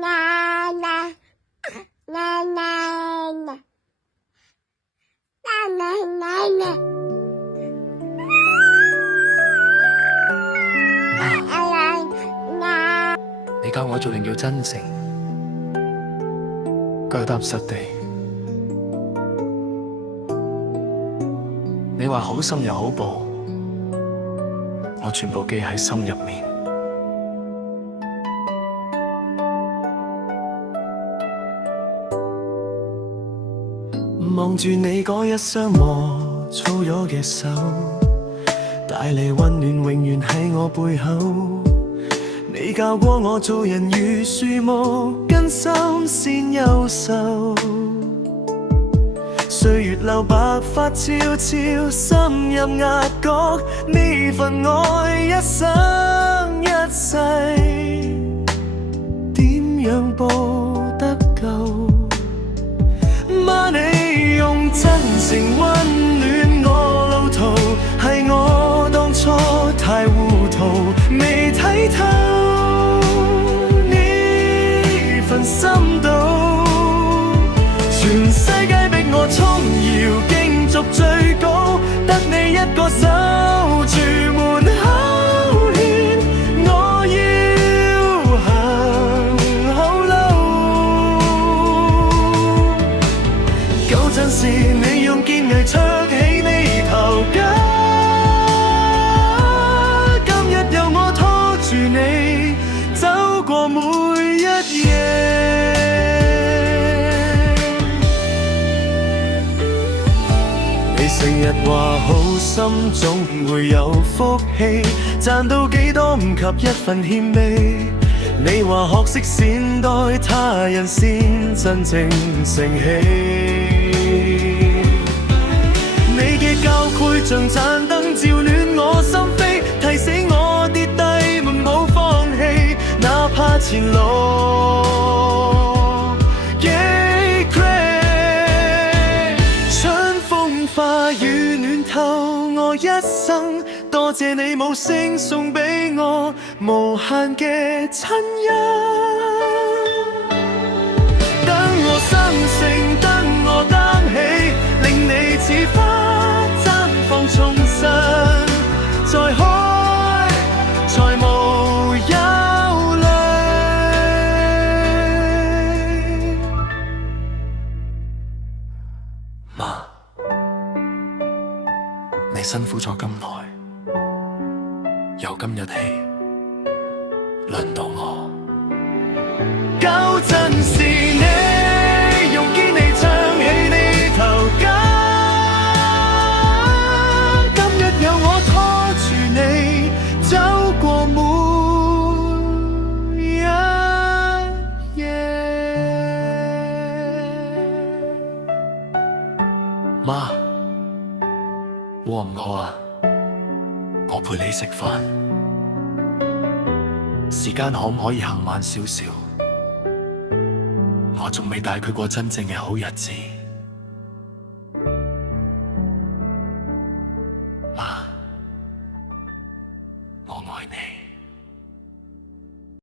啦啦啦啦啦啦啦啦。你教我做人要真誠，腳踏實地。你話好心又好報，我全部記喺心入面。望住你嗰一雙磨粗咗嘅手，帶嚟溫暖永遠喺我背後。你教過我做人如樹木，根深先優秀。歲月留白髮悄悄，深入額角，呢份愛一生一世，點樣報得夠？媽，你用真情溫暖我路途，係我當初太糊塗，未睇透呢份深度。全世界逼我衝搖競逐最高，得你一個守住門口勸我要行好路。舊陣時你用堅毅唱起呢頭家，今日由我拖住你走過每一夜。成日話好心總會有福氣，賺到幾多唔及一份謙卑。你話學識善待他人先真正成器，你嘅教誨像盞燈照暖我心扉，提醒我跌低唔好放棄，哪怕前路花雨暖透我一生，多謝你無聲送俾我無限嘅親恩。等我生性，等我擔起，令你似花綻放重生，再開才無憂慮。媽，你辛苦咗咁耐，由今日起輪到我。舊陣時你用堅利唱起呢頭家，今日有我拖住你走過每一夜。媽，餓唔餓啊？我陪你食飯，時間可唔可以行慢少少？我仲未帶佢過真正嘅好日子。